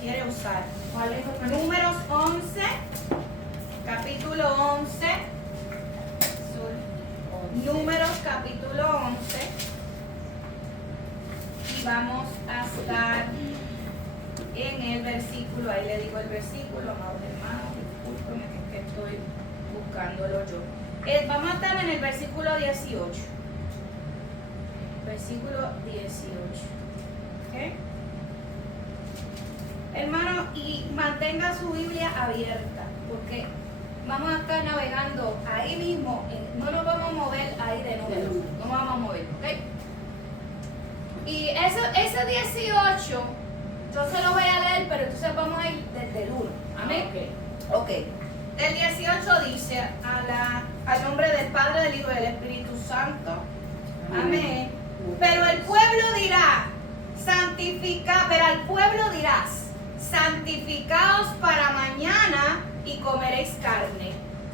quiere usar. ¿Cuál es el Números 11, capítulo 11. Números capítulo 11. Y vamos a estar en el versículo, ahí le digo el versículo, amados hermanos, discúlpenme que es que estoy buscándolo yo. Vamos a estar en el versículo 18. Versículo 18. ¿Ok? Hermano, y mantenga su Biblia abierta, porque vamos a estar navegando ahí mismo, no nos vamos a mover ahí de números, no nos vamos a mover, ¿ok? Y ese 18, yo se lo voy a leer, pero entonces vamos a ir desde el 1, ¿amén? Ok. El 18 dice, al nombre del Padre, del Hijo y del Espíritu Santo, amén. Pero al pueblo dirás, santificaos para mañana y comeréis carne,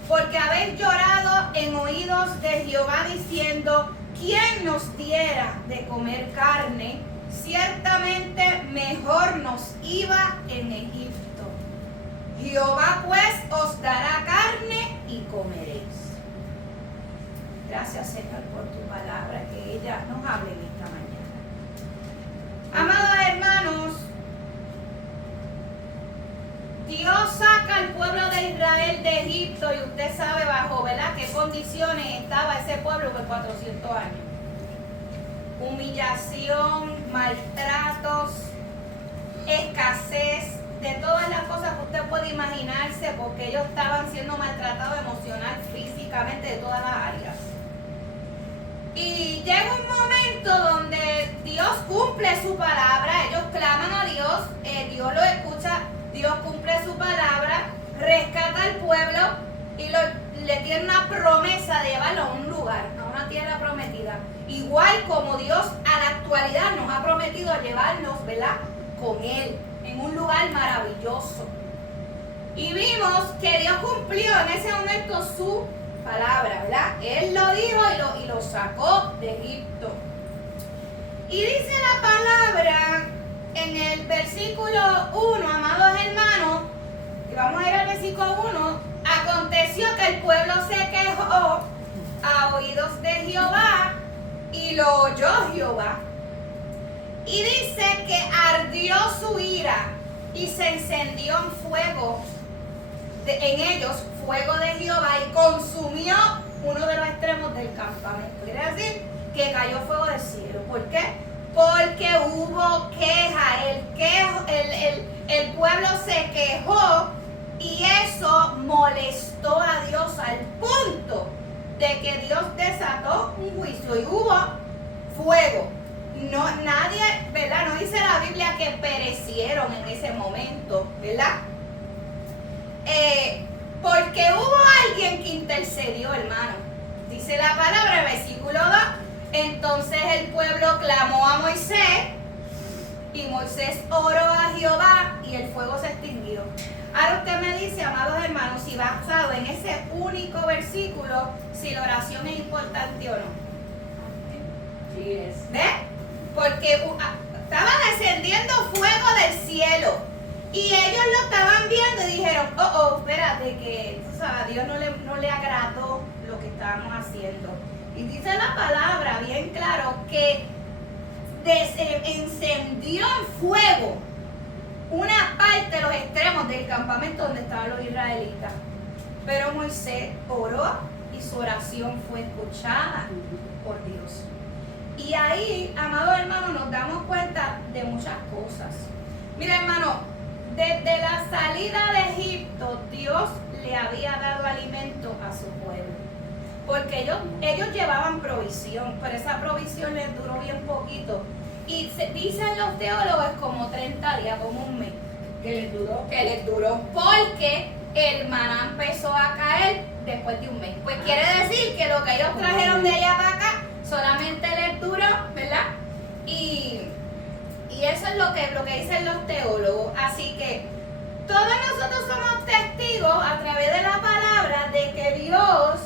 porque habéis llorado en oídos de Jehová diciendo, ¿quién nos diera de comer carne? Ciertamente mejor nos iba en Egipto. Jehová pues os dará carne y comeréis. Gracias, Señor, por tu palabra, que ella nos hable en esta mañana. Amados hermanos, Dios saca al pueblo de Israel de Egipto y usted sabe bajo, ¿verdad?, qué condiciones estaba ese pueblo por 400 años. Humillación, maltratos, escasez, de todas las cosas que usted puede imaginarse, porque ellos estaban siendo maltratados emocional, físicamente, de todas las áreas. Y llega un momento donde Dios cumple su palabra, ellos claman a Dios, Dios lo escucha, Dios cumple su palabra, rescata al pueblo y le tiene una promesa de llevarlo a un lugar, a una tierra prometida. Igual como Dios a la actualidad nos ha prometido llevarnos, ¿verdad?, con Él, en un lugar maravilloso. Y vimos que Dios cumplió en ese momento su palabra, ¿verdad? Él lo dijo y lo sacó de Egipto. Y dice la palabra en el versículo 1, amados hermanos, y vamos a ir al versículo 1, aconteció que el pueblo se quejó a oídos de Jehová y lo oyó Jehová. Y dice que ardió su ira y se encendió en fuego, en ellos fuego de Jehová, y consumió uno de los extremos del campamento. Quiere decir que cayó fuego del cielo. ¿Por qué? Porque hubo queja. El pueblo se quejó y eso molestó a Dios al punto de que Dios desató un juicio y hubo fuego. No, nadie, ¿verdad? No dice la Biblia que perecieron en ese momento, ¿verdad? Porque hubo alguien que intercedió, hermano. Dice la palabra, versículo 2. Entonces el pueblo clamó a Moisés y Moisés oró a Jehová y el fuego se extinguió. Ahora usted me dice, amados hermanos, si basado en ese único versículo, si la oración es importante o no. Sí es. ¿Ves? Porque estaba descendiendo fuego del cielo y ellos lo estaban viendo y dijeron, espérate, que a Dios no le agradó lo que estábamos haciendo. Y dice la palabra bien claro que encendió en fuego una parte de los extremos del campamento donde estaban los israelitas. Pero Moisés oró y su oración fue escuchada por Dios. Y ahí, amados hermanos, nos damos cuenta de muchas cosas. Mira, hermano, desde la salida de Egipto, Dios le había dado alimento a su pueblo. Porque ellos llevaban provisión, pero esa provisión les duró bien poquito. Y dicen los teólogos como 30 días, como un mes. ¿Qué les duró? Que les duró porque el maná empezó a caer después de un mes. Pues quiere decir que lo que ellos trajeron de allá para acá solamente les duró, ¿verdad? Y eso es lo que dicen los teólogos. Así que todos nosotros somos testigos a través de la palabra de que Dios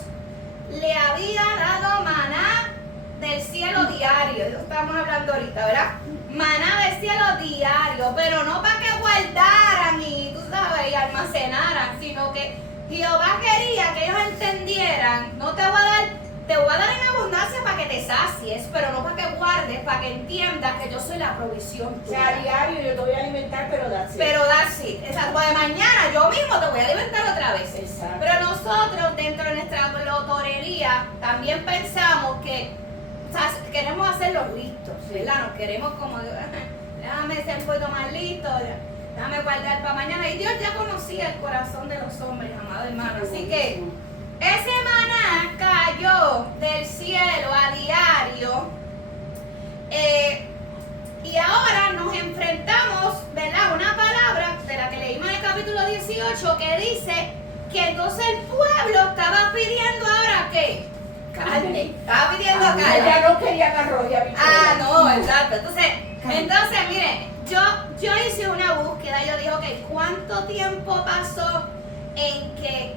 le había dado maná del cielo diario. Eso estamos hablando ahorita, ¿verdad? Maná del cielo diario, pero no para que guardara Jehová quería que ellos entendieran, no te voy a dar en abundancia para que te sacies, pero no para que guardes, para que entiendas que yo soy la provisión O sea, a tuya. diario yo te voy a alimentar, pero that's it. Pero that's it. Exacto, de mañana yo mismo te voy a alimentar otra vez. Exacto. Pero nosotros dentro de nuestra lotorería también pensamos que, o sea, queremos hacerlos listos, ¿verdad? Nos queremos como, déjame ser un poquito más listo, déjame guardar para mañana. Y Dios ya conocía el corazón de los hombres, amado hermano. Así que ese maná cayó del cielo a diario. Y ahora nos enfrentamos, ¿verdad? Una palabra de la que leímos en el capítulo 18 que dice que entonces el pueblo estaba pidiendo ahora ¿qué? Carne. Estaba pidiendo carne. Ya no querían arroz y habichuelas. No, exacto. Entonces, miren, yo hice una búsqueda. Yo dije, ok, ¿cuánto tiempo pasó en que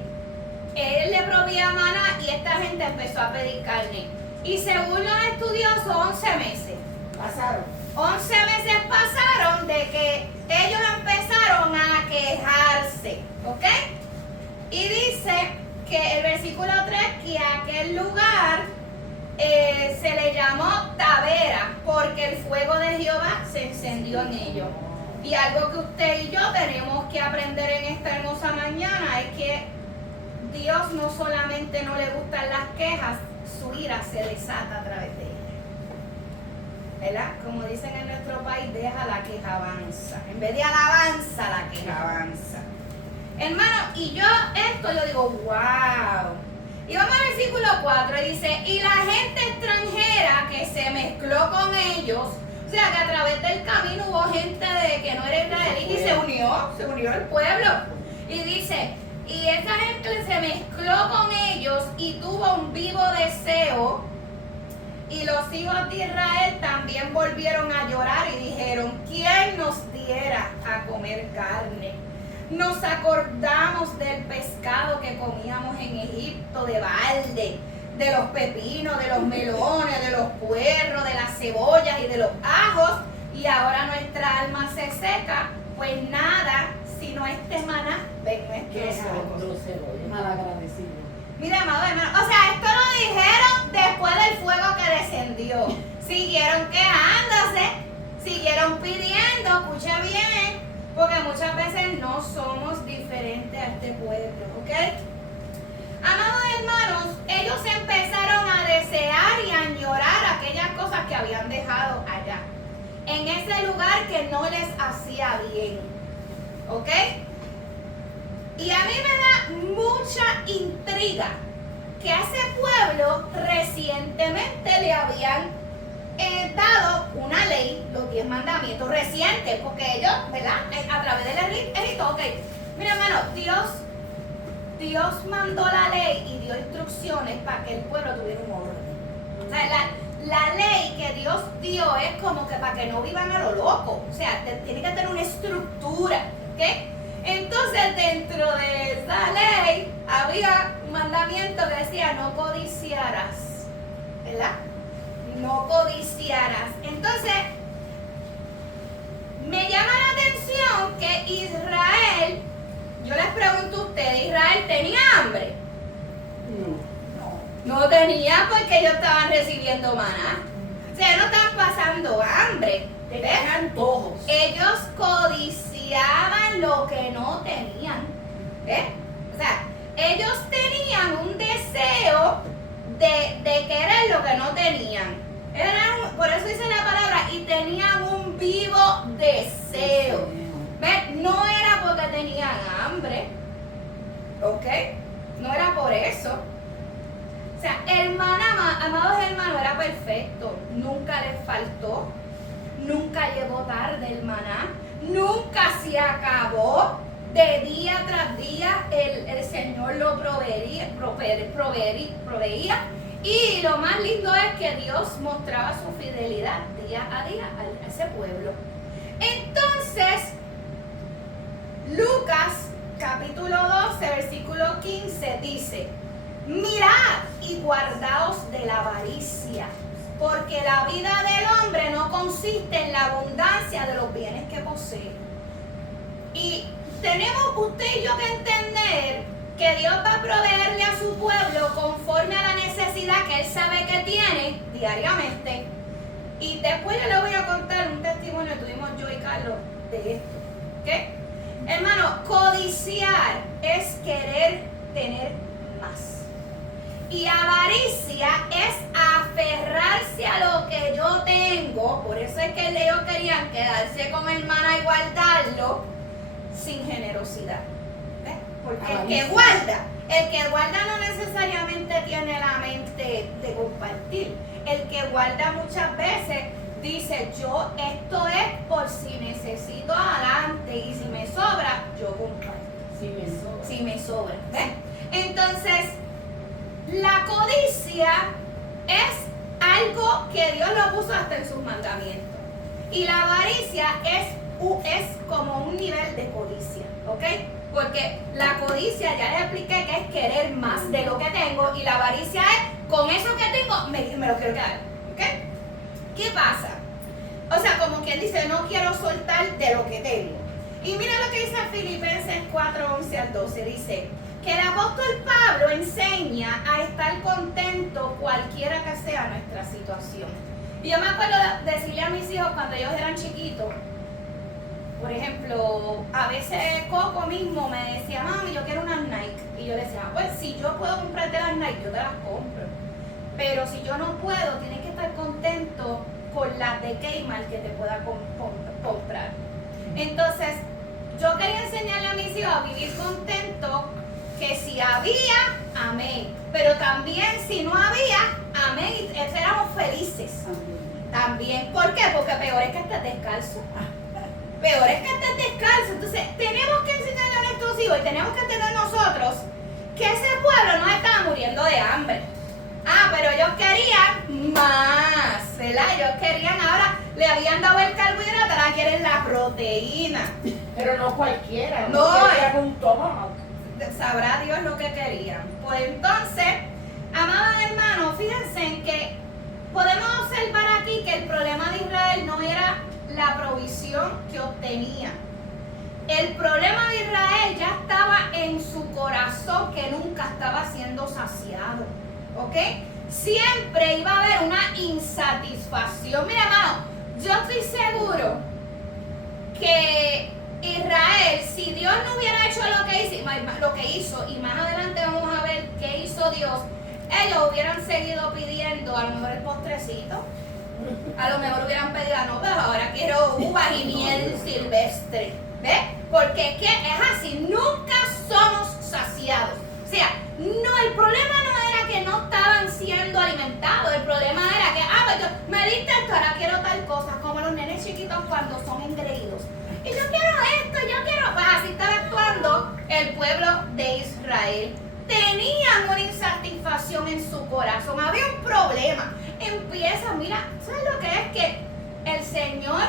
él le proveía maná y esta gente empezó a pedir carne? Y según los estudiosos, 11 meses. Pasaron. 11 meses pasaron de que ellos empezaron a quejarse, ¿ok? Y dice que el versículo 3, que aquel lugar se le llamó Tabera, porque el fuego de Jehová se encendió en ellos. Y algo que usted y yo tenemos que aprender en esta hermosa mañana es que Dios no solamente no le gustan las quejas, su ira se desata a través de ellas. ¿Verdad? Como dicen en nuestro país, deja la queja avanza. En vez de alabanza, la queja avanza. Hermano, y yo digo, wow. Y vamos al versículo 4 y dice, y la gente extranjera que se mezcló con ellos, o sea que a través del camino hubo gente de que no era israelí y se unió el pueblo. Y dice, y esa gente se mezcló con ellos y tuvo un vivo deseo. Y los hijos de Israel también volvieron a llorar y dijeron, ¿quién nos diera a comer carne? Nos acordamos del pescado que comíamos en Egipto de balde, de los pepinos, de los melones, de los puerros, de las cebollas y de los ajos, y ahora nuestra alma se seca, pues nada, sino este maná de nuestros ojos. Malagradecido. Mira, amado hermano, o sea, esto lo dijeron después del fuego que descendió. Siguieron quejándose, siguieron pidiendo, escuche bien, porque muchas veces no somos diferentes a este pueblo, ¿ok? Amados hermanos, ellos empezaron a desear y a añorar aquellas cosas que habían dejado allá, en ese lugar que no les hacía bien, ¿ok? Y a mí me da mucha intriga que a ese pueblo recientemente le habían dado una ley, los 10 mandamientos, recientes, porque ellos, ¿verdad? A través del edicto, ok. Mira, hermano, Dios mandó la ley y dio instrucciones para que el pueblo tuviera un orden. O sea, la ley que Dios dio es como que para que no vivan a lo loco. O sea, tiene que tener una estructura, ¿ok? Entonces, dentro de esa ley había un mandamiento que decía no codiciarás, ¿verdad? No codiciarás. Entonces, me llama la atención que Israel, yo les pregunto a ustedes, ¿Israel tenía hambre? No tenía, porque ellos estaban recibiendo maná. O sea, no estaban pasando hambre. Tenían antojos. Ellos codiciaban lo que no tenían. ¿Ves? O sea, ellos tenían un deseo de querer lo que no tenían. Por eso dice la palabra, y tenían un vivo deseo. ¿Ves? No era porque tenían hambre. ¿Ok? No era por eso. O sea, el maná, amados hermanos, era perfecto. Nunca les faltó. Nunca llegó tarde el maná. Nunca se acabó. De día tras día el Señor lo proveía. Y lo más lindo es que Dios mostraba su fidelidad día a día a ese pueblo. Entonces, Lucas capítulo 12, versículo 15 dice: mirad y guardaos de la avaricia, porque la vida del hombre no consiste en la abundancia de los bienes que posee. Y tenemos usted y yo que entender que Dios va a proveerle a su pueblo conforme a la necesidad que Él sabe que tiene diariamente. Y después yo le voy a contar un testimonio que tuvimos yo y Carlos de esto. ¿Ok? Hermano, codiciar es querer tener más. Y avaricia es aferrarse a lo que yo tengo. Por eso es que ellos querían quedarse con hermana y guardarlo sin generosidad. ¿Ves? Porque el que guarda no necesariamente tiene la mente de compartir. El que guarda muchas veces dice, yo esto es por si necesito adelante y si me sobra, yo comparto. Si me sobra. ¿Ves? Entonces, la codicia es algo que Dios lo puso hasta en sus mandamientos. Y la avaricia es como un nivel de codicia, ¿ok? Porque la codicia, ya les expliqué que es querer más de lo que tengo, y la avaricia es, con eso que tengo, me lo quiero quedar, ¿ok? ¿Qué pasa? O sea, como quien dice, no quiero soltar de lo que tengo. Y mira lo que dice Filipenses 4:11 al 12, dice que el apóstol Pablo enseña a estar contento cualquiera que sea nuestra situación. Y yo me acuerdo de decirle a mis hijos cuando ellos eran chiquitos, por ejemplo, a veces Coco mismo me decía, mami, yo quiero unas Nike. Y yo le decía, pues si yo puedo comprarte las Nike, yo te las compro. Pero si yo no puedo, tienes que estar contento con las de Kmart que te pueda comprar. Entonces, yo quería enseñarle a mis hijos a vivir contentos, que si había, amén. Pero también si no había, amén. Y éramos felices. También. ¿Por qué? Porque peor es que estés descalzo. Peor es que estés descalzo. Entonces, tenemos que enseñarle a nuestros hijos y tenemos que entender nosotros que ese pueblo no estaba muriendo de hambre. Pero ellos querían más, ¿verdad? Ellos querían, ahora le habían dado el carbohidrato, ahora quieren la proteína. Pero no cualquiera, no querían un tomahawk. Sabrá Dios lo que querían. Pues entonces, amados hermanos, fíjense en que podemos observar aquí que el problema de Israel no era la provisión que obtenía. El problema de Israel ya estaba en su corazón, que nunca estaba siendo saciado. ¿Ok? Siempre iba a haber una insatisfacción. Mira, hermano, yo estoy seguro que Israel, si Dios no hubiera hecho lo que hizo, y más adelante vamos a ver qué hizo Dios, ellos hubieran seguido pidiendo a lo mejor el postrecito. A lo mejor hubieran pedido, no, pero ahora quiero uvas y miel silvestre. ¿Ves? Porque es así, nunca somos saciados. O sea, no, el problema no era que no estaban siendo alimentados, el problema era que, pues me diste esto, ahora quiero tal cosa, como los nenes chiquitos cuando son engreídos. Y yo quiero esto, pues así estaba actuando el pueblo de Israel. Tenían una insatisfacción en su corazón, había un problema. Empieza, mira, ¿sabes lo que es? Que el Señor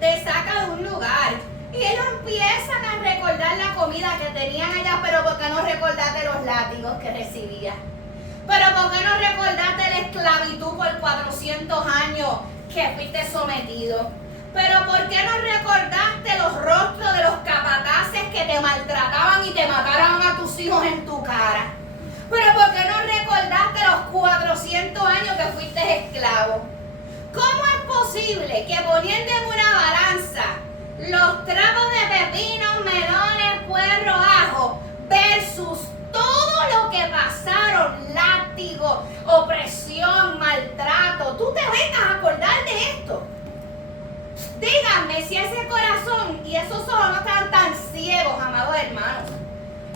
te saca de un lugar y ellos empiezan a recordar la comida que tenían allá, pero ¿por qué no recordaste los látigos que recibías? Pero ¿por qué no recordaste la esclavitud por 400 años que fuiste sometido? Pero ¿por qué no recordaste los rostros de los capataces que te maltrataban y te mataron a tus hijos en tu cara? Pero ¿por qué no recordaste los 400 años que fuiste esclavo? ¿Cómo es posible que poniendo en una balanza los trapos de pepinos, melones, puerro, ajo versus todo lo que pasaron, látigo, opresión, maltrato, tú te vengas a acordar de esto? Díganme si ese corazón y esos ojos no están tan ciegos, amados hermanos.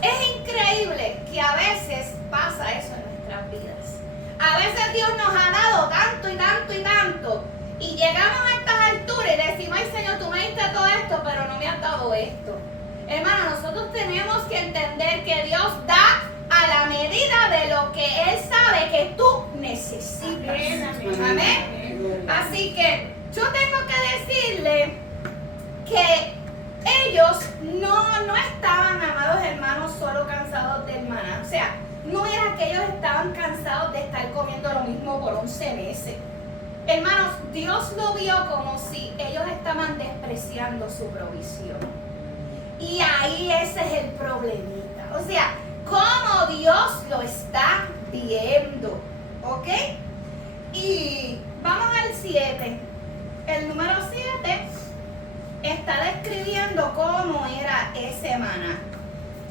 Es increíble que a veces pasa eso en nuestras vidas. A veces Dios nos ha dado tanto y tanto y tanto, y llegamos a estas alturas y decimos, ay Señor, tú me diste todo esto, pero no me has dado esto. Hermano, nosotros tenemos que entender que Dios da a la medida de lo que Él sabe que tú necesitas. Amén. Así que yo tengo que decirle que ellos no estaban, amados hermanos, solo cansados del maná. O sea, no era que ellos estaban cansados de estar comiendo lo mismo por 11 meses. Hermanos, Dios lo vio como si ellos estaban despreciando su provisión. Y ahí ese es el problemita. O sea, cómo Dios lo está viendo. ¿Ok? Y vamos al 7. El número 7 está describiendo cómo era ese maná.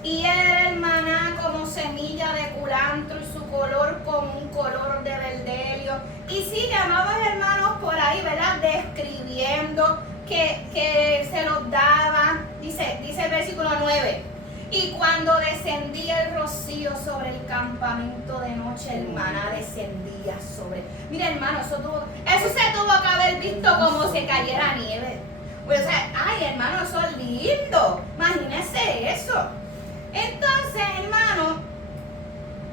Y era el maná como semilla de culantro y su color como un color de verdelio. Y sigue, amados hermanos, por ahí, ¿verdad? Describiendo que se los daban. Dice el versículo 9. Y cuando descendía el rocío sobre el campamento de noche, el maná descendía sobre. Mira, hermano, eso se tuvo que haber visto como si cayera nieve. Pues, o sea, ay, hermano, eso es lindo. Imagínense eso. Entonces, hermano,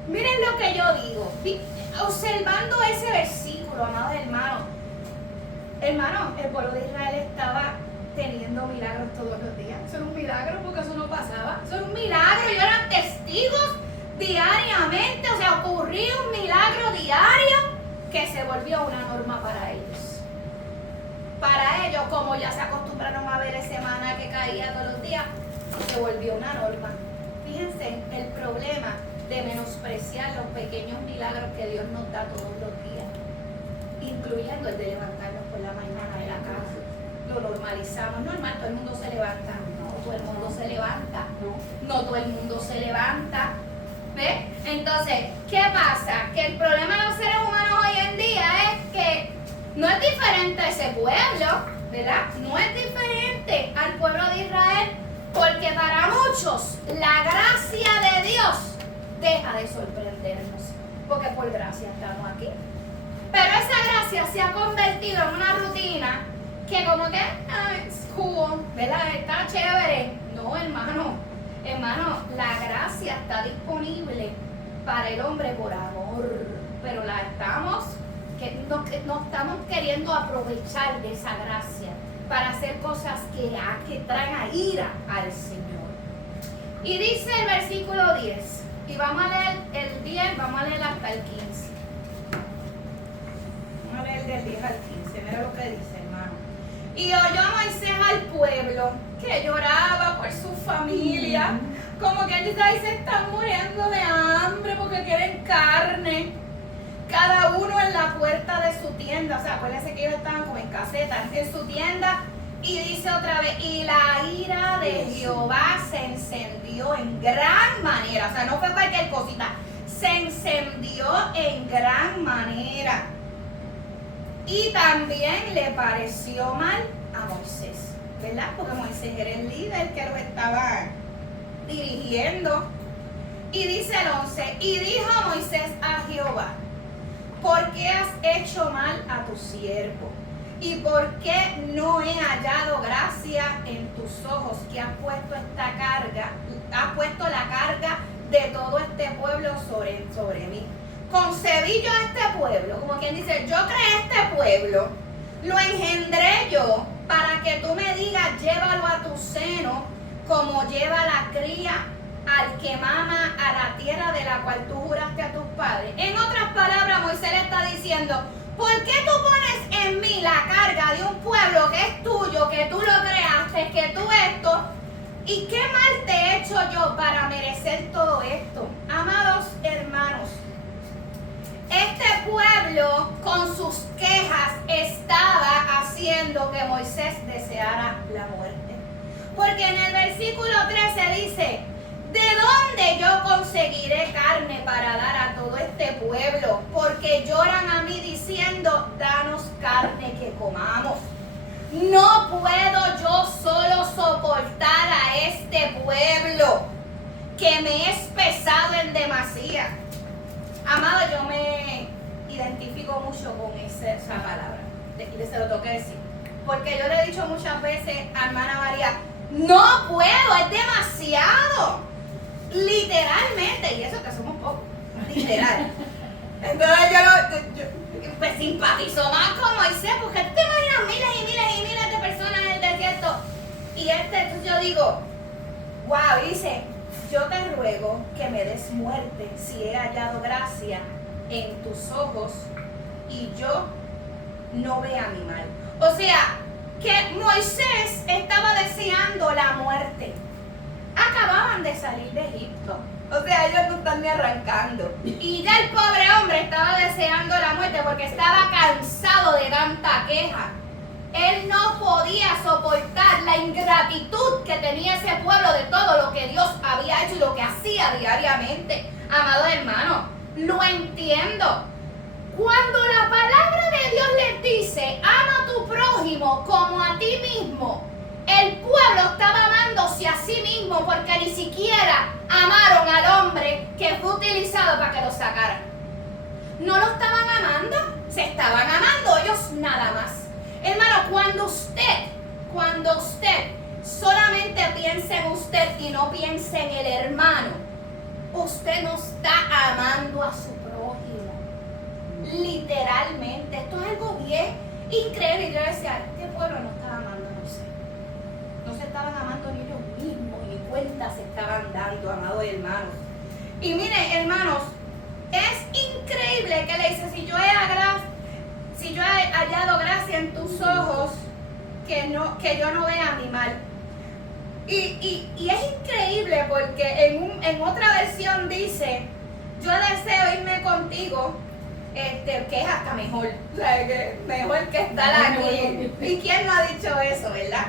miren lo que yo digo. Observando ese versículo, amados hermanos. Hermano, el pueblo de Israel estaba teniendo milagros todos los días. Eso era un milagro porque eso no pasaba. Eso era un milagro. Ellos eran testigos diariamente. O sea, ocurría un milagro diario que se volvió una norma para ellos. Para ellos, como ya se acostumbraron a ver ese maná que caía todos los días, se volvió una norma. Fíjense el problema de menospreciar los pequeños milagros que Dios nos da todos los días, incluyendo el de levantarnos por la mañana de la casa. Lo normalizamos. Normal, todo el mundo se levanta. No todo el mundo se levanta. No todo el mundo se levanta. ¿Ves? Entonces, ¿qué pasa? Que el problema de los seres humanos hoy en día es que no es diferente a ese pueblo, ¿verdad? No es diferente al pueblo de Israel, porque para muchos la gracia de Dios deja de sorprendernos, porque por gracia estamos aquí. Pero esa gracia se ha convertido en una rutina que como que es cool, ¿verdad? Está chévere. No, hermano, la gracia está disponible para el hombre por amor, pero no estamos queriendo aprovechar de esa gracia para hacer cosas que traen a ira al Señor. Y dice el versículo 10, y vamos a leer el 10, vamos a leer hasta el 15. Vamos a leer del 10 al 15, mira lo que dice, hermano. Y oyó Moisés al pueblo que lloraba por su familia, como que ellos ahí se están muriendo de hambre porque quieren carne. Cada uno en la puerta de su tienda, o sea, acuérdense que ellos estaban como en casetas, en su tienda, y dice otra vez, y la ira de Jehová se encendió en gran manera, o sea, no fue cualquier cosita, se encendió en gran manera. Y también le pareció mal a Moisés, ¿verdad? Porque Moisés era el líder que los estaba dirigiendo. Y dice el 11, y dijo Moisés a Jehová, ¿por qué has hecho mal a tu siervo? ¿Y por qué no he hallado gracia en tus ojos que has puesto la carga de todo este pueblo sobre mí? Concebí yo a este pueblo, como quien dice, yo creé este pueblo, lo engendré yo para que tú me digas, llévalo a tu seno, como lleva la cría al que mama a la tierra de la cual tú juraste a tus padres. En otras palabras, Moisés le está diciendo, ¿por qué tú pones en mí la carga de un pueblo que es tuyo, que tú lo creaste, que tú esto? ¿Y qué mal te he hecho yo para merecer todo esto? Amados hermanos, este pueblo con sus quejas estaba haciendo que Moisés deseara la muerte. Porque en el versículo 13 dice, ¿de dónde yo conseguiré carne para dar a todo este pueblo? Porque lloran a mí diciendo, danos carne que comamos. No puedo yo solo soportar a este pueblo, que me es pesado en demasía. Amado, yo me identifico mucho con esa palabra. Y se lo tengo que decir. Porque yo le he dicho muchas veces a hermana María, no puedo, es demasiado. Literalmente, y eso que somos pocos, literal. Entonces yo pues simpatizo más con Moisés, porque tú te imaginas miles y miles y miles de personas en el desierto. Y entonces yo digo, wow, dice, yo te ruego que me des muerte si he hallado gracia en tus ojos y yo no vea mi mal. O sea, que Moisés estaba deseando la muerte. Acababan acaban de salir de Egipto. O sea, ellos no están ni arrancando. Y ya el pobre hombre estaba deseando la muerte porque estaba cansado de tanta queja. Él no podía soportar la ingratitud que tenía ese pueblo de todo lo que Dios había hecho y lo que hacía diariamente. Amado hermano, lo entiendo. Cuando la palabra de Dios les dice, ama a tu prójimo como a ti mismo, el pueblo estaba amándose a sí mismo porque ni siquiera amaron al hombre que fue utilizado para que lo sacaran. No lo estaban amando, se estaban amando ellos nada más. Hermano, cuando usted solamente piensa en usted y no piensa en el hermano, usted no está amando a su prójimo. Literalmente, esto es algo bien increíble. Y yo decía, este pueblo no estaba amando a Moisés. No se estaban amando ni ellos mismos, ni cuenta se estaban dando, amados hermanos. Y miren, hermanos, es increíble que le dice, si yo he hallado gracia en tus ojos, que yo no vea mi mal. Y es increíble porque en otra versión dice, yo deseo irme contigo, que es hasta mejor, o sea, que mejor que estar aquí. ¿Y quién no ha dicho eso, verdad?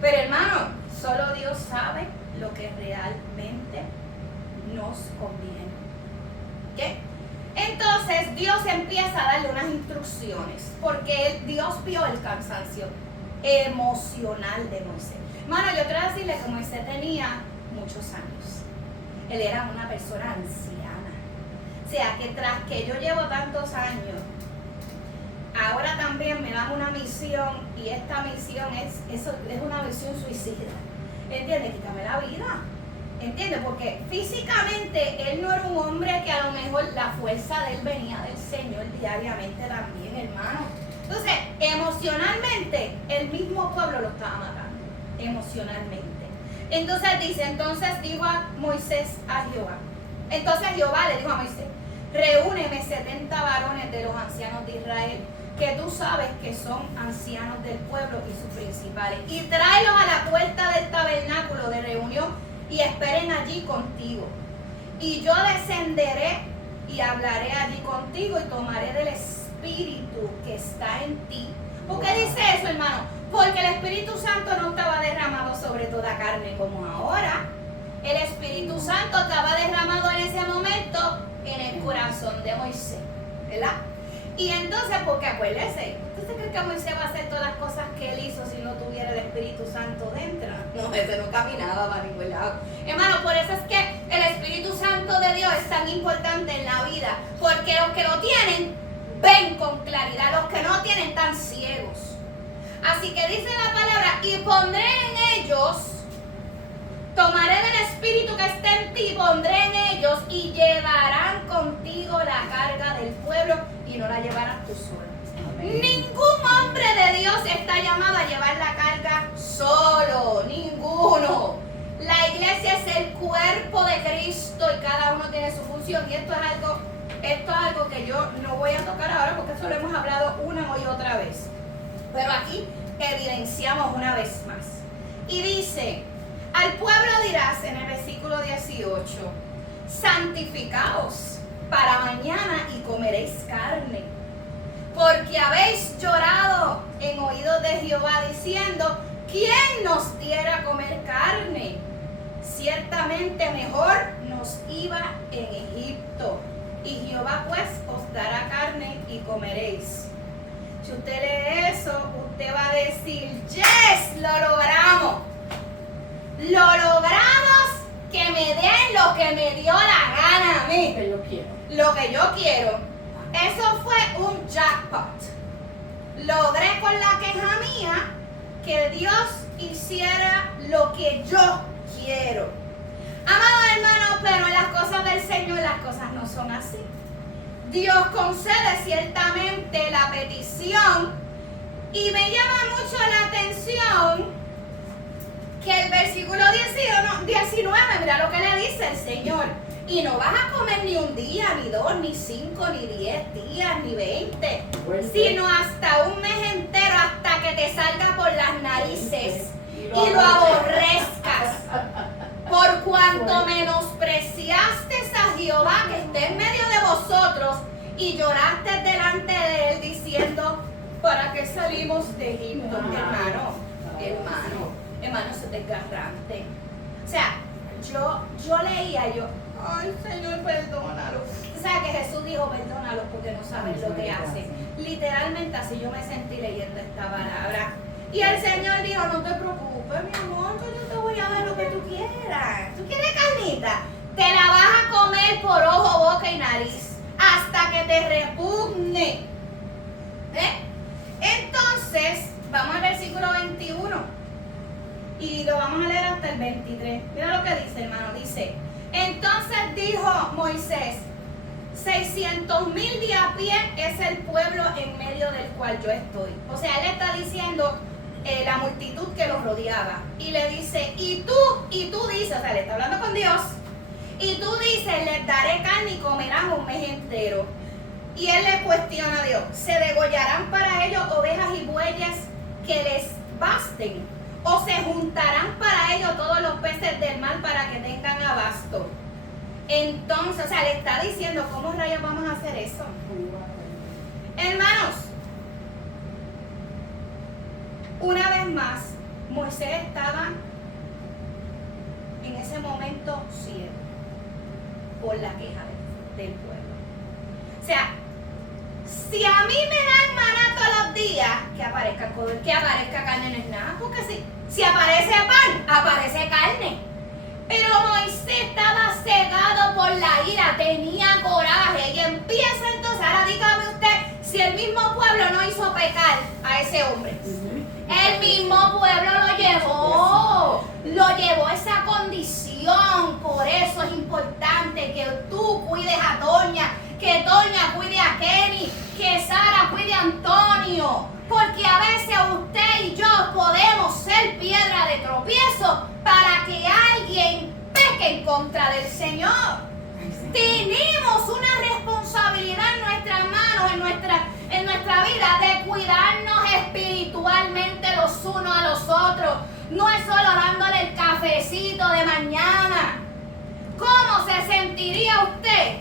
Pero hermano, solo Dios sabe lo que realmente nos conviene. ¿Qué? Entonces Dios empieza a darle unas instrucciones, porque Dios vio el cansancio emocional de Moisés. Hermano, yo quiero decirle que Moisés tenía muchos años. Él era una persona anciana. O sea, que tras que yo llevo tantos años, ahora también me dan una misión, y esta misión es una misión suicida. ¿Entiendes? Quítame la vida. ¿Entiendes? Porque físicamente él no era un hombre que a lo mejor la fuerza de él venía del Señor diariamente también, hermano. Entonces, emocionalmente, el mismo pueblo lo estaba matando. Emocionalmente. Entonces dijo a Moisés a Jehová. Entonces Jehová le dijo a Moisés, reúneme 70 varones de los ancianos de Israel, que tú sabes que son ancianos del pueblo y sus principales, y tráelos a la puerta del tabernáculo de reunión y esperen allí contigo. Y yo descenderé y hablaré allí contigo y tomaré del Espíritu que está en ti. ¿Por qué dice eso, hermano? Porque el Espíritu Santo no estaba derramado sobre toda carne como ahora. El Espíritu Santo estaba derramado en ese momento en el corazón de Moisés, ¿verdad? Y entonces, porque acuérdese, ¿usted cree que Moisés va a hacer todas las cosas que él hizo si no tuviera el Espíritu Santo dentro? No, ese no caminaba para ningún lado. Hermano, por eso es que el Espíritu Santo de Dios es tan importante en la vida, porque los que lo tienen ven con claridad, los que no tienen están ciegos. Así que dice la palabra, y pondré en ellos, tomaré del Espíritu que está en ti, pondré en ellos y llevarán contigo la carga del pueblo y no la llevarás tú sola. Amén. Ningún hombre de Dios está llamado a llevar la carga solo, ninguno. La iglesia es el cuerpo de Cristo y cada uno tiene su función, y esto es algo que yo no voy a tocar ahora porque eso lo hemos hablado una y otra vez. Pero aquí evidenciamos una vez más. Y dice, al pueblo dirás en el versículo 18, santificaos para mañana y comeréis carne, porque habéis llorado en oídos de Jehová diciendo, ¿quién nos diera a comer carne? Ciertamente mejor nos iba en Egipto, y Jehová pues os dará carne y comeréis. Si usted lee eso, usted va a decir, yes, lo logramos. Lo logramos, que me den lo que me dio la gana a mí. Que yo quiero. Lo que yo quiero. Eso fue un jackpot. Logré con la queja mía que Dios hiciera lo que yo quiero. Amado hermano, pero en las cosas del Señor las cosas no son así. Dios concede ciertamente la petición, y me llama mucho la atención que el versículo 19, mira lo que le dice el Señor. Y no vas a comer ni un día, ni 2, ni 5, ni 10 días, ni 20, sino hasta un mes entero, hasta que te salga por las narices y lo aborrezcas. Por cuanto qué salimos de Egipto, hermano, eso es desgarrante. O sea, yo leía, ay Señor, perdónalo. Tú sabes que Jesús dijo, perdónalo porque no saben lo que hacen. Literalmente así yo me sentí leyendo esta palabra. Y el Señor dijo, no te preocupes, mi amor, que yo te voy a dar lo que tú quieras. ¿Tú quieres carnita? Te la vas a comer por ojo, boca y nariz hasta que te repugne. Entonces, vamos al versículo 21 y lo vamos a leer hasta el 23. Mira lo que dice, hermano. Dice, entonces dijo Moisés, 600,000 de a pie es el pueblo en medio del cual yo estoy. O sea, él está diciendo la multitud que los rodeaba. Y le dice, y tú dices, o sea, le está hablando con Dios. Y tú dices, les daré carne y comerán un mes entero. Y él le cuestiona a Dios, ¿se degollarán para ellos ovejas y bueyes que les basten? ¿O se juntarán para ellos todos los peces del mar para que tengan abasto? Entonces, o sea, le está diciendo, ¿cómo rayos vamos a hacer eso? Hermanos, una vez más, Moisés estaba en ese momento ciego por la queja del pueblo. O sea, si a mí me dan maná todos los días, que aparezca carne no es nada, porque si aparece pan, aparece carne. Pero Moisés estaba cegado por la ira, tenía coraje y empieza entonces, ahora dígame usted, si el mismo pueblo no hizo pecar a ese hombre. El mismo pueblo lo llevó a esa condición. Por eso es importante que tú cuides a Toña, que Toña cuide a Kenny, que Sara cuide a Antonio, porque a veces usted y yo podemos ser piedra de tropiezo para que alguien peque en contra del Señor. Tenemos una responsabilidad en nuestras manos, en nuestra vida, de cuidarnos espiritualmente los unos a los otros. No es solo dándole el cafecito de mañana. ¿Cómo se sentiría usted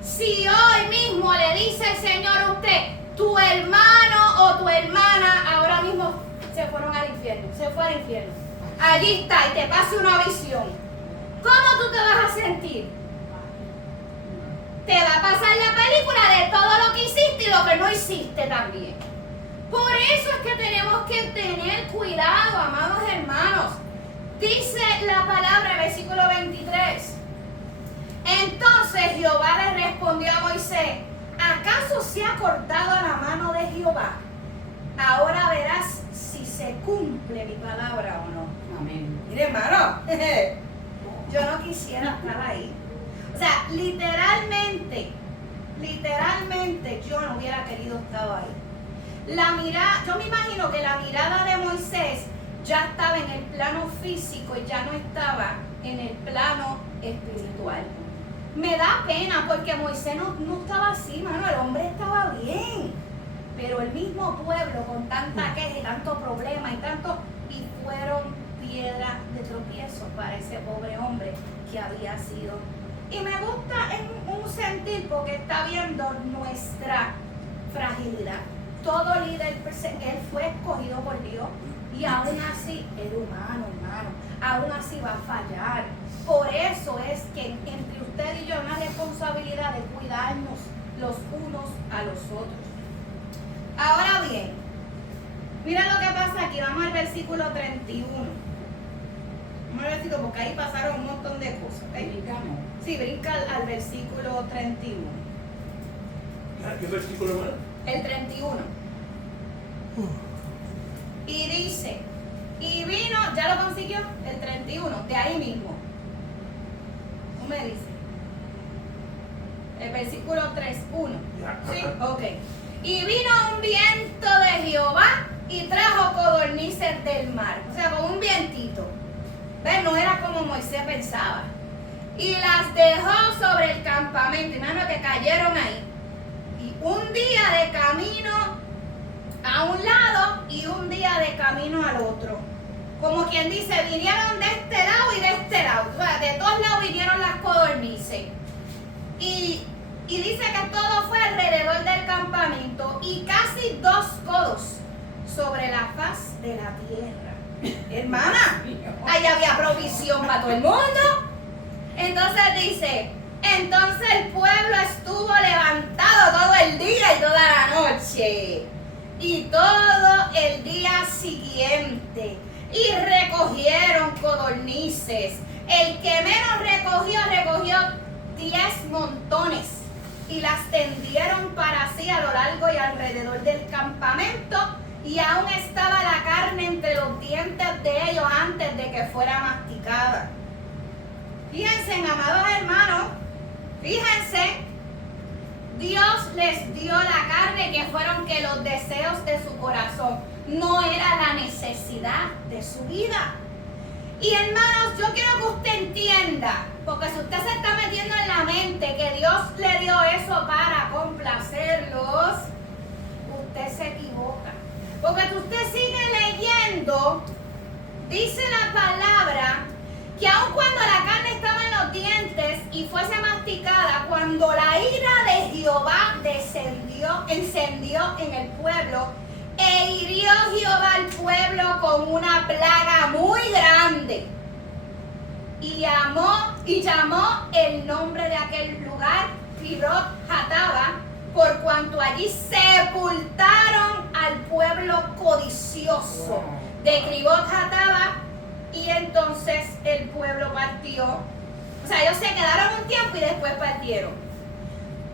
si hoy mismo le dice el Señor a usted, tu hermano o tu hermana ahora mismo se fueron al infierno, se fue al infierno? Allí está y te pase una visión. ¿Cómo tú te vas a sentir? Te va a pasar la película de todo lo que hiciste y lo que no hiciste también. Por eso es que tenemos que tener cuidado, amados hermanos. Dice la palabra, versículo 23. Entonces Jehová le respondió a Moisés, ¿acaso se ha cortado la mano de Jehová? Ahora verás si se cumple mi palabra o no. Amén. Mire, hermano, yo no quisiera estar ahí. O sea, literalmente, yo no hubiera querido estar ahí. Yo me imagino que la mirada de Moisés ya estaba en el plano físico y ya no estaba en el plano espiritual. Me da pena porque Moisés no estaba así, mano, el hombre estaba bien. Pero el mismo pueblo con tanta queja y tanto problema y fueron piedra de tropiezo para ese pobre hombre que había sido. Y me gusta en un sentir porque está viendo nuestra fragilidad. Todo líder, él fue escogido por Dios y aún así era humano, hermano. Aún así va a fallar. Por eso es que entre usted y yo hay una responsabilidad de cuidarnos los unos a los otros. Ahora bien, mira lo que pasa aquí. Vamos al versículo 31. Vamos al versículo porque ahí pasaron un montón de cosas. ¿Okay? Sí, brinca al versículo 31. ¿Qué versículo, hermano? El 31. Y dice, y vino, ¿ya lo consiguió? El 31, de ahí mismo. ¿Cómo me dice? El versículo 3:1. ¿Sí? Ok. Y vino un viento de Jehová y trajo codornices del mar. O sea, como un vientito. ¿Ves? No era como Moisés pensaba. Y las dejó sobre el campamento. Hermano, que cayeron ahí. Y un día de camino a un lado y un día de camino al otro. Como quien dice, vinieron de este lado y de este lado. O sea, de todos lados vinieron las codornices. Y dice que todo fue alrededor del campamento y casi 2 codos sobre la faz de la tierra. Hermana, ahí había provisión para todo el mundo. Entonces dice, entonces el pueblo estuvo levantado todo el día y toda la noche y todo el día siguiente, y recogieron codornices. El que menos recogió 10 montones, y las tendieron para sí a lo largo y alrededor del campamento, y aún estaba la carne entre los dientes de ellos antes de que fuera masticada. Fíjense, amados hermanos, fíjense, Dios les dio la carne que fueron que los deseos de su corazón, no era la necesidad de su vida. Y hermanos, yo quiero que usted entienda, porque si usted se está metiendo en la mente que Dios le dio eso para complacerlos, usted se equivoca. Porque si usted sigue leyendo, dice la palabra que aun cuando la carne estaba en los dientes y fuese masticada, cuando la ira de Jehová encendió en el pueblo, e hirió Jehová al pueblo con una plaga muy grande, y llamó el nombre de aquel lugar Kibroth Hattava, por cuanto allí sepultaron al pueblo codicioso de Kibroth Hattava. Y entonces el pueblo partió. O sea, ellos se quedaron un tiempo y después partieron.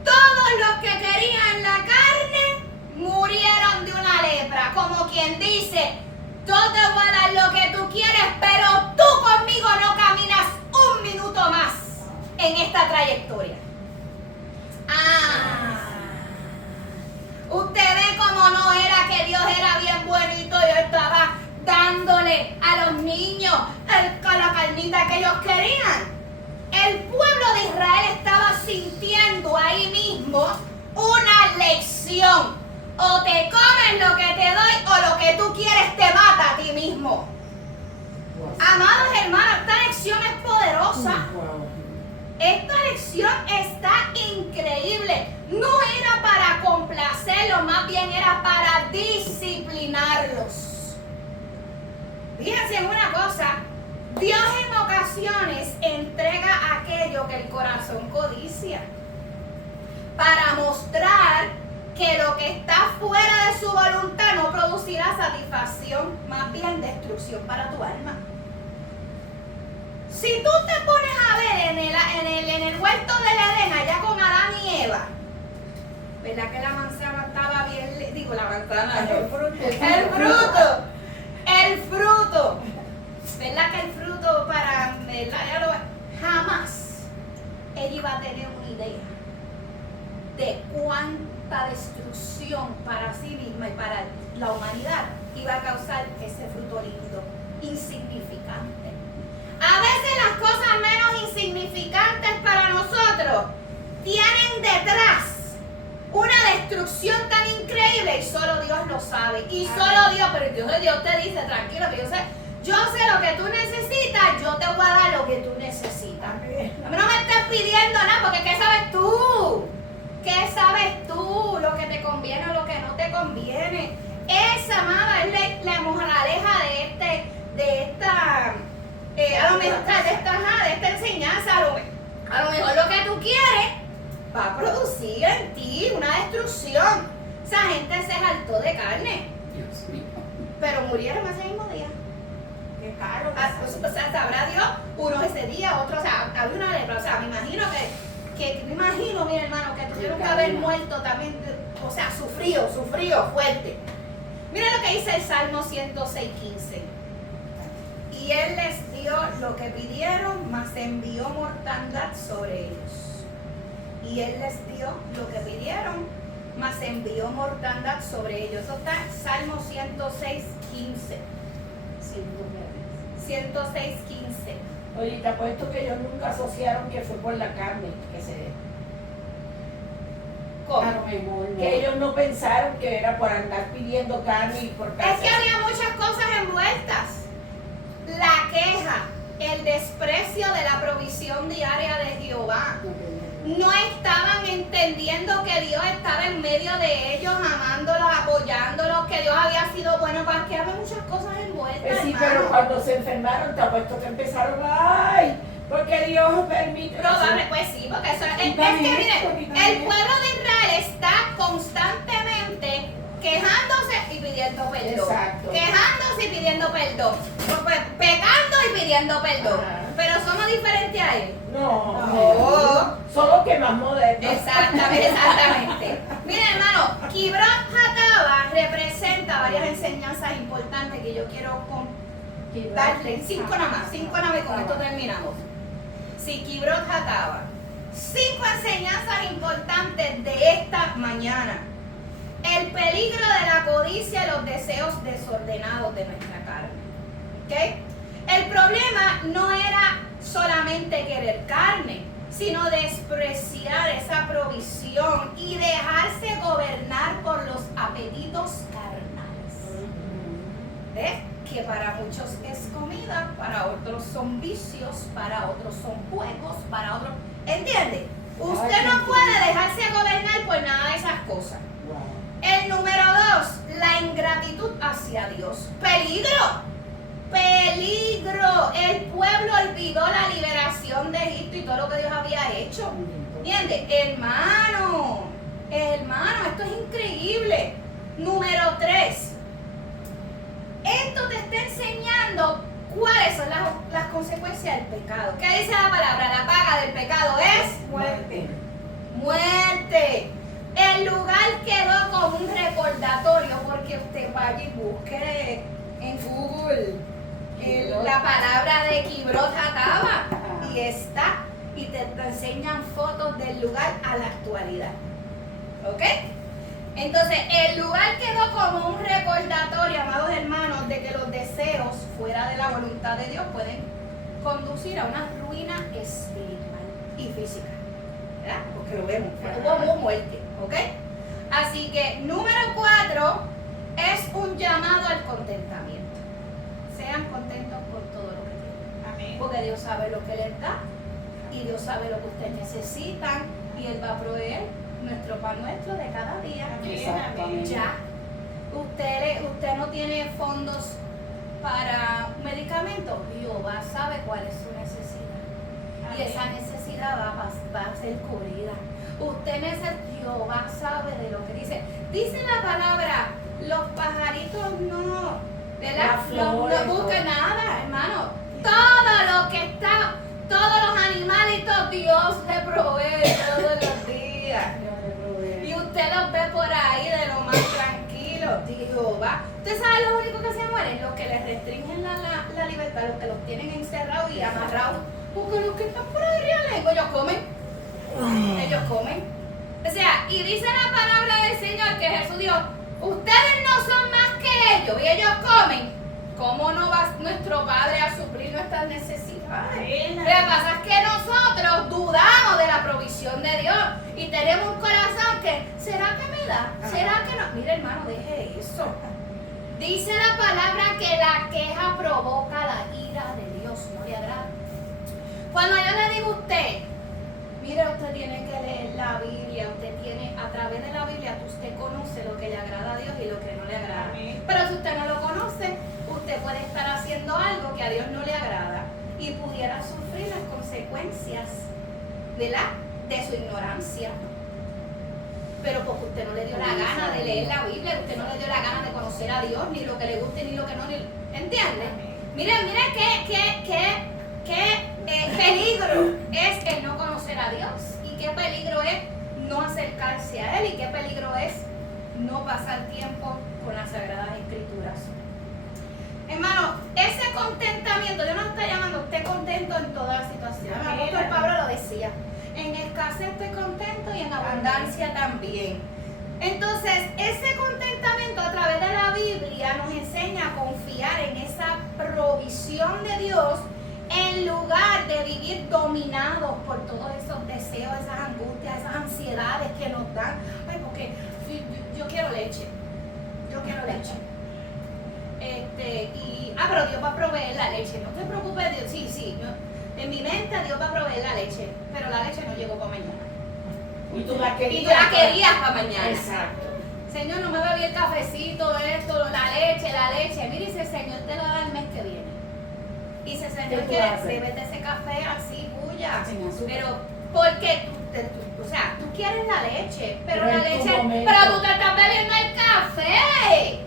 Todos los que querían la carne murieron de una lepra. Como quien dice, yo te voy a dar lo que tú quieres, pero tú conmigo no caminas un minuto más en esta trayectoria. Usted ve cómo no era que Dios era bien bonito y estaba dándole a los niños la carnita que ellos querían. El pueblo de Israel estaba sintiendo ahí mismo una lección. O te comes lo que te doy, o lo que tú quieres te mata a ti mismo. Amados hermanos, esta lección es poderosa. Esta lección está increíble. No era para complacerlos, más bien era para disciplinarlos. Fíjense en una cosa, Dios en ocasiones entrega aquello que el corazón codicia para mostrar que lo que está fuera de su voluntad no producirá satisfacción, más bien destrucción para tu alma. Si tú te pones a ver en el huerto del Edén, allá con Adán y Eva, ¿verdad que la manzana estaba bien? Digo, la manzana, el fruto, ¿verdad que el fruto para, ¿verdad? Jamás ella iba a tener una idea de cuánta destrucción para sí misma y para la humanidad iba a causar ese fruto lindo, insignificante. A veces las cosas menos insignificantes para nosotros tienen detrás una destrucción tan increíble y solo Dios lo sabe. Y solo Dios, pero Dios te dice, tranquilo, que yo sé lo que tú necesitas, yo te voy a dar lo que tú necesitas. A mí no me estás pidiendo nada, porque ¿qué sabes tú? ¿Qué sabes tú? Lo que te conviene o lo que no te conviene. Esa, amada, es la moraleja de esta enseñanza. A lo mejor lo que tú quieres va a producir en ti una destrucción. Esa gente se saltó de carne, pero murieron ese mismo día. Qué caro. O sea, sabrá Dios, unos ese día, otros, o sea, había una lepra. O sea, me imagino mi hermano, que tuvieron que haber muerto también, o sea, sufrido fuerte. Mira lo que dice el Salmo 106:15. Y Él les dio lo que pidieron, mas envió mortandad sobre ellos. Y Él les dio lo que pidieron, mas envió mortandad sobre ellos. Eso está en Salmo 106:15. 106:15. Oye, te apuesto que ellos nunca asociaron que fue por la carne ¿Cómo? A lo mejor no. que ellos no pensaron que era por andar pidiendo carne y por Es que había muchas cosas envueltas. La queja, el desprecio de la provisión diaria de Jehová. no estaban entendiendo que Dios estaba en medio de ellos, amándolos, apoyándolos, que Dios había sido bueno para que había muchas cosas envueltas. Sí, hermano. pero cuando se enfermaron, te apuesto que empezaron, ay, porque Dios permite. Probable, pues sí, porque eso es que miren, el pueblo de Israel está constantemente quejándose y pidiendo perdón. Exacto. Quejándose y pidiendo perdón. Pues, pecando y pidiendo perdón. Ajá. Pero somos diferentes a él. No. Solo que más moderno. Exactamente. Miren, hermano, Kibrot Hatava representa varias enseñanzas importantes que yo quiero darle. 5 nada más, 5 nada más y con esto terminamos. Sí, Kibrot Hatava. 5 enseñanzas importantes de esta mañana. El peligro de la codicia y los deseos desordenados de nuestra carne. ¿Ok? El problema no era solamente querer carne, sino despreciar esa provisión y dejarse gobernar por los apetitos carnales. ¿Ves? Que para muchos es comida, para otros son vicios, para otros son juegos, para otros... ¿Entiende? Usted no puede dejarse gobernar por nada de esas cosas. El número 2, la ingratitud hacia Dios. ¡Peligro! ¡Peligro! El pueblo olvidó la liberación de Egipto y todo lo que Dios había hecho. ¿Entiendes? Hermano, esto es increíble. Número 3, esto te está enseñando cuáles son las consecuencias del pecado. ¿Qué dice la palabra? La paga del pecado es Muerte. muerte. El lugar quedó como un recordatorio porque usted vaya y busque en Google la palabra de Kibrot Hatava y está, y te enseñan fotos del lugar a la actualidad. ¿Ok? Entonces, el lugar quedó como un recordatorio, amados hermanos, de que los deseos fuera de la voluntad de Dios pueden conducir a una ruina espiritual y física. ¿Verdad? Porque lo vemos, hubo muerte. ¿Ok? Así que, número 4 es un llamado al contentamiento. Sean contentos con todo lo que tienen. Amén. Porque Dios sabe lo que les da y Dios sabe lo que ustedes necesitan y Él va a proveer nuestro pan nuestro de cada día. Exactamente. Ya. Usted no tiene fondos para medicamentos. Jehová sabe cuál es su necesidad. Y esa necesidad va a ser cubrida. Usted necesita, Jehová sabe de lo que dice. Dice la palabra, los pajaritos no, ¿verdad? No buscan nada, hermano. Todo lo que está, todos los animalitos, Dios le provee todos los días. Y usted los ve por ahí de lo más tranquilo, Jehová. ¿Usted sabe lo único que se mueren? Los que les restringen la libertad, los que los tienen encerrados y amarrados. Porque los que están por ahí realengo, ellos comen. Ellos comen. O sea, y dice la palabra del Señor que Jesús dijo, ustedes no son más que ellos y ellos comen. ¿Cómo no va nuestro Padre a suplir nuestras necesidades? Lo que pasa es que nosotros dudamos de la provisión de Dios y tenemos un corazón que, ¿será que me da? ¿Será que no? Mire, hermano, deje eso. Dice la palabra que la queja provoca la ira de Dios, no le agrada. Cuando yo le digo a usted, mire, usted tiene que leer la Biblia, usted tiene, a través de la Biblia, usted conoce lo que le agrada a Dios y lo que no le agrada. Amén. Pero si usted no lo conoce, usted puede estar haciendo algo que a Dios no le agrada y pudiera sufrir las consecuencias, ¿verdad?, de su ignorancia. Pero porque usted no le dio la gana de leer la Biblia, usted no le dio la gana de conocer a Dios, ni lo que le guste, ni lo que no, ¿entiende? Miren qué peligro es el no conocer a Dios y qué peligro es no acercarse a Él y qué peligro es no pasar tiempo con las Sagradas Escrituras. Hermano, ese contentamiento, Dios nos está llamando, usted contento en toda situación. El apóstol Pablo lo decía, en escasez estoy contento y en abundancia también. Entonces, ese contentamiento a través de la Biblia nos enseña a confiar en esa provisión de Dios en lugar de vivir dominados por todos esos deseos, esas angustias, esas ansiedades que nos dan. Ay, porque yo quiero leche. Pero Dios va a proveer la leche. No te preocupes, Dios. Sí, en mi mente Dios va a proveer la leche, pero la leche no llegó para mañana. Y tú la querías. Y tú la querías para mañana. Exacto. Señor, no me bebí el cafecito, esto, la leche. Mire, si el Señor te lo da el mes que viene. Y si el Señor tú quiere, haces? bébete ese café así, bulla. Sin azúcar. Pero, porque o sea, tú quieres la leche, pero la en tu leche, momento. pero tú te estás bebiendo el café.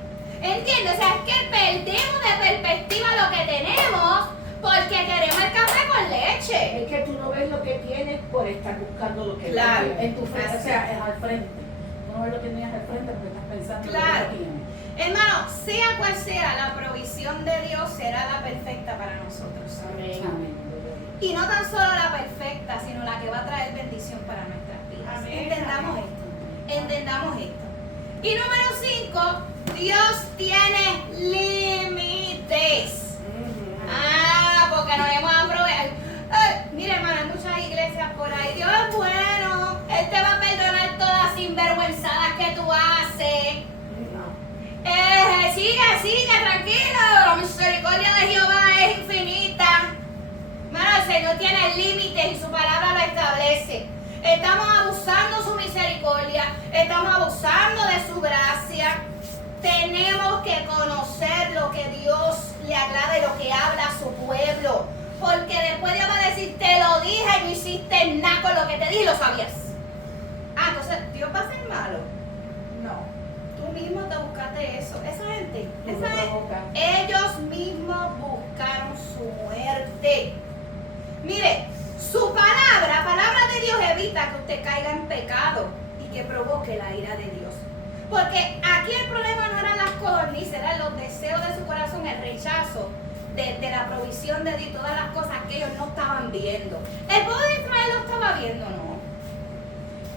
¿Entiendes? O sea, es que perdemos de perspectiva lo que tenemos porque queremos el café con leche. Es que tú no ves lo que tienes por estar buscando lo que Claro. no tienes. En tu frente, o Así. sea, es al frente. Tú no ves lo que tienes al frente porque estás pensando Claro. en lo que tienes. Hermano, sea cual sea, la provisión de Dios será la perfecta para nosotros. Amén. Amén. Y no tan solo la perfecta, sino la que va a traer bendición para nuestras vidas. Amén. Entendamos esto. Entendamos esto. Y número 5, Dios tiene límites. Porque nos hemos aprovechado. Mira, hermano, hay muchas iglesias por ahí. Dios es bueno. Él te va a perdonar todas las sinvergüenzadas que tú haces. Sigue, tranquilo. La misericordia de Jehová es infinita. Hermano, el Señor tiene límites y su palabra lo establece. Estamos abusando su misericordia. Estamos abusando de su gracia. Tenemos que conocer lo que Dios le agrada y lo que habla a su pueblo. Porque después Dios va a decir, te lo dije y no hiciste nada con lo que te dije y lo sabías. Entonces Dios va a ser malo. No. Tú mismo te buscaste eso. Esa gente, ellos mismos buscaron su muerte. Mire, su palabra de Dios evita que usted caiga en pecado y que provoque la ira de Dios. Porque aquí el problema no eran las codornices, eran los deseos de su corazón, el rechazo de la provisión de Dios y todas las cosas que ellos no estaban viendo. El pueblo de Israel lo estaba viendo, ¿no?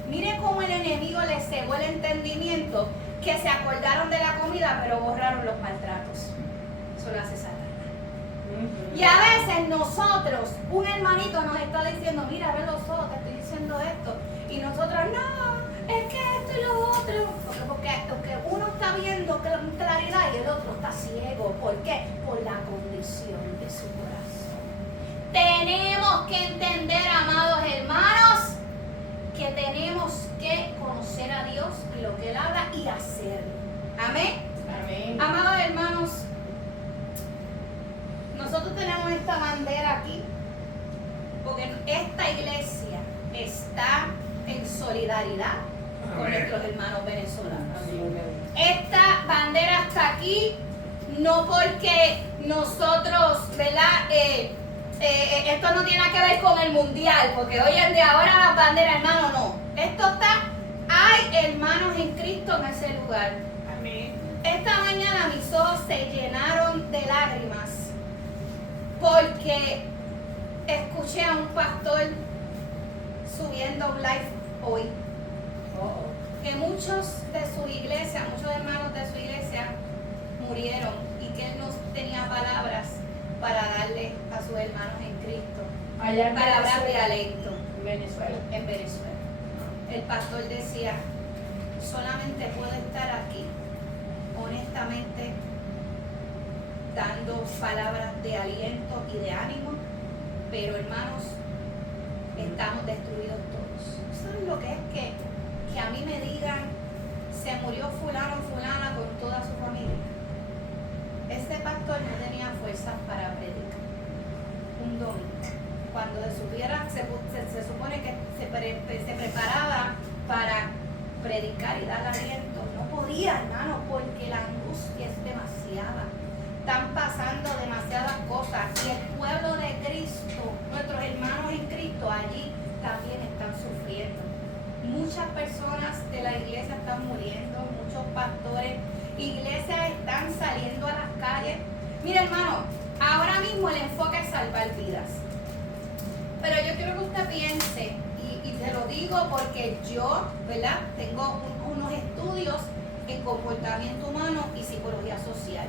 Mire cómo el enemigo les cegó el entendimiento, que se acordaron de la comida pero borraron los maltratos. Eso lo hace Satanás. Y a veces nosotros, un hermanito nos está diciendo, mira, ve los ojos, te estoy diciendo esto. Y nosotros, no, es que esto y lo otro. Porque uno está viendo con claridad y el otro está ciego. ¿Por qué? Por la condición de su corazón. Tenemos que entender, amados hermanos, que tenemos que conocer a Dios y lo que Él habla y hacerlo. Amén. Amén. Amados hermanos, nosotros tenemos esta bandera aquí porque esta iglesia está en solidaridad con Amén. nuestros hermanos venezolanos. Amén. Esta bandera está aquí no porque nosotros, ¿verdad? Esto no tiene que ver con el mundial, porque hoy en día ahora las banderas, hermano, no. Esto está, hay hermanos en Cristo en ese lugar. Amén. Esta mañana mis ojos se llenaron de lágrimas porque escuché a un pastor subiendo un live hoy. Que muchos de su iglesia, muchos hermanos de su iglesia murieron y que él no tenía palabras para darle a sus hermanos en Cristo. Allá en Palabras de Venezuela. aliento Venezuela. en Venezuela. El pastor decía, solamente puedo estar aquí, honestamente, dando palabras de aliento y de ánimo, pero hermanos, estamos destruidos todos. ¿Saben lo que es que a mí me digan, se murió fulano o fulana con toda su familia? Ese pastor no tenía fuerzas para predicar un domingo. Cuando se supone que se preparaba para predicar y dar aliento, no podía, hermano, porque la angustia es demasiada. Están pasando demasiadas cosas y el pueblo de Cristo, nuestros hermanos en Cristo, allí también están sufriendo. Muchas personas de la iglesia están muriendo, muchos pastores, iglesias están saliendo a las calles. Mira, hermano, ahora mismo el enfoque es salvar vidas. Pero yo quiero que usted piense, y te lo digo porque yo, ¿verdad? Tengo unos estudios en comportamiento humano y psicología social.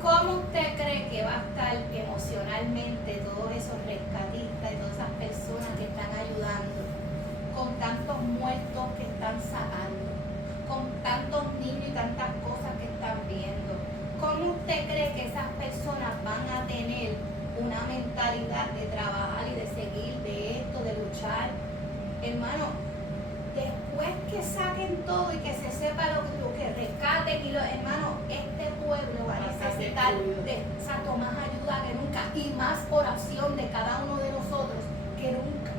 ¿Cómo usted cree que va a estar emocionalmente todos esos rescatistas y todas esas personas que están ayudando, con tantos muertos que están sacando, con tantos niños y tantas cosas que están viendo? ¿Cómo usted cree que esas personas van a tener una mentalidad de trabajar y de seguir, de esto, de luchar? Hermano, después que saquen todo y que se sepa lo que rescaten, y hermano, este pueblo va a necesitar más ayuda que nunca y más oración de cada uno de nosotros que nunca.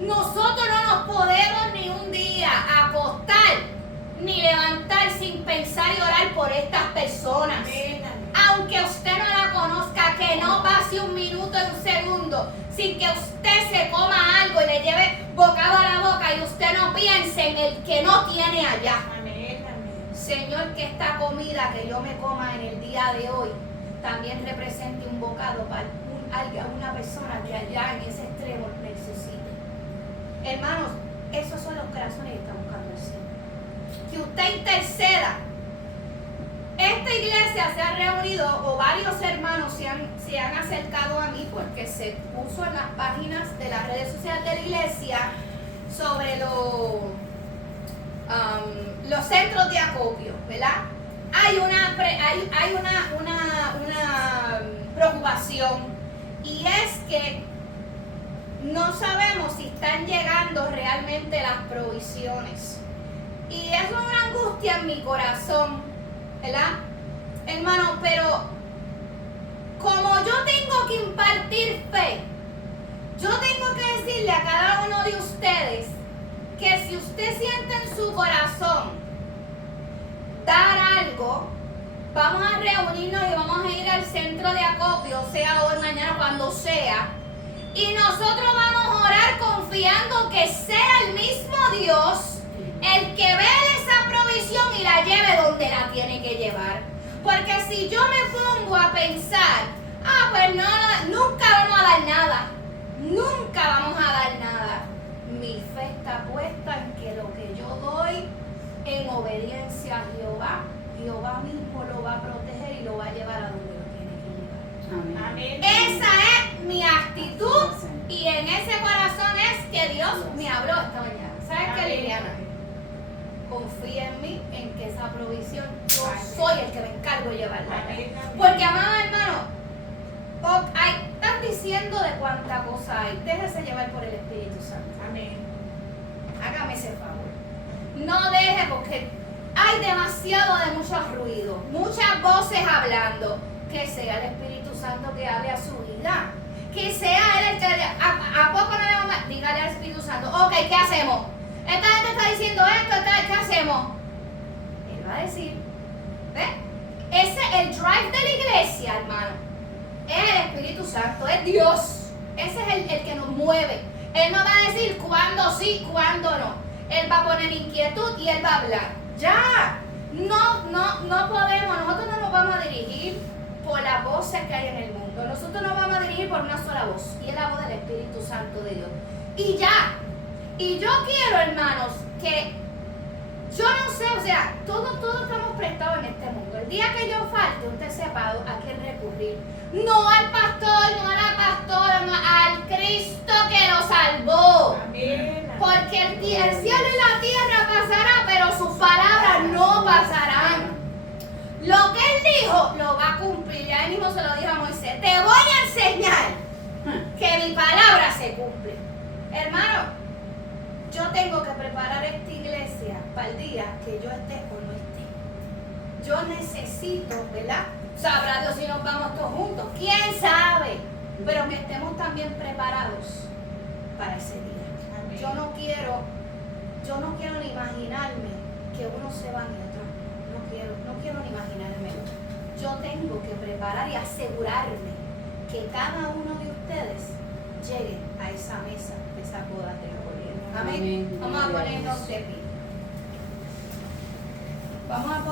Nosotros no nos podemos ni un día acostar ni levantar sin pensar y orar por estas personas. Amén. Aunque usted no la conozca, que no pase un minuto y un segundo sin que usted se coma algo y le lleve bocado a la boca y usted no piense en el que no tiene allá. Amén. Amén. Señor, que esta comida que yo me coma en el día de hoy también represente un bocado para una persona que allá en ese extremo necesite. Hermanos, esos son los corazones que está buscando el Señor. Que usted interceda. Esta iglesia se ha reunido, o varios hermanos se han acercado a mí porque se puso en las páginas de las redes sociales de la iglesia sobre los centros de acopio, ¿verdad? Hay una preocupación, y es que no sabemos si están llegando realmente las provisiones. Y eso es una angustia en mi corazón, ¿verdad? Hermano, pero como yo tengo que impartir fe, yo tengo que decirle a cada uno de ustedes que si usted siente en su corazón dar algo, vamos a reunirnos y vamos a ir al centro de acopio, sea hoy, mañana, cuando sea, y nosotros vamos a orar confiando que sea el mismo Dios el que ve esa provisión y la lleve donde la tiene que llevar. Porque si yo me pongo a pensar, pues no, nunca vamos a dar nada, nunca vamos a dar nada, mi fe está puesta en que lo que yo doy en obediencia a Jehová, Jehová mismo lo va a proteger y lo va a llevar a donde lo tiene que llevar. Amén. Esa es mi actitud, y en ese corazón es que Dios me habló esta mañana. ¿Sabes qué, Liliana? Confía en mí, en que esa provisión yo soy el que me encargo de llevarla. Porque, amado hermano, están diciendo de cuánta cosa hay. Déjese llevar por el Espíritu Santo. Amén. Hágame ese favor. No deje, porque hay demasiado de mucho ruido, muchas voces hablando. Que sea el Espíritu Santo que hable a su vida. Que sea Él el que ¿a poco no le vamos a...? Dígale al Espíritu Santo, ok, ¿qué hacemos? Esta gente está diciendo esto, ¿qué hacemos? Él va a decir, ¿ves? El drive de la iglesia, hermano, es el Espíritu Santo, es Dios. Ese es el que nos mueve. Él no va a decir cuándo sí, cuándo no. Él va a poner inquietud y Él va a hablar. ¡Ya! No podemos, nosotros no nos vamos a dirigir por las voces que hay en el mundo. Nosotros nos vamos a dirigir por una sola voz, y es la voz del Espíritu Santo de Dios. Y ya. Y yo quiero, hermanos, que yo no sé, o sea, todos estamos prestados en este mundo. El día que yo falte, usted sepa a quién recurrir. No al pastor, no a la pastora, no, al Cristo que lo salvó. Amén. Porque el cielo y la tierra pasará, pero sus palabras no pasarán. Lo que Él dijo, lo va a cumplir. Ya Él mismo se lo dijo a Moisés. Te voy a enseñar que mi palabra se cumple. Hermano, yo tengo que preparar esta iglesia para el día que yo esté o no esté. Yo necesito, ¿verdad? Sabrá Dios si nos vamos todos juntos. ¿Quién sabe? Pero que estemos también preparados para ese día. Amén. Yo no quiero ni imaginarme que uno se va y otro no quiero ni imaginarme. Yo tengo que preparar y asegurarme que cada uno de ustedes llegue a esa mesa de esa boda del Cordero. Amén. Amén. Vamos a ponernos de pie. Vamos a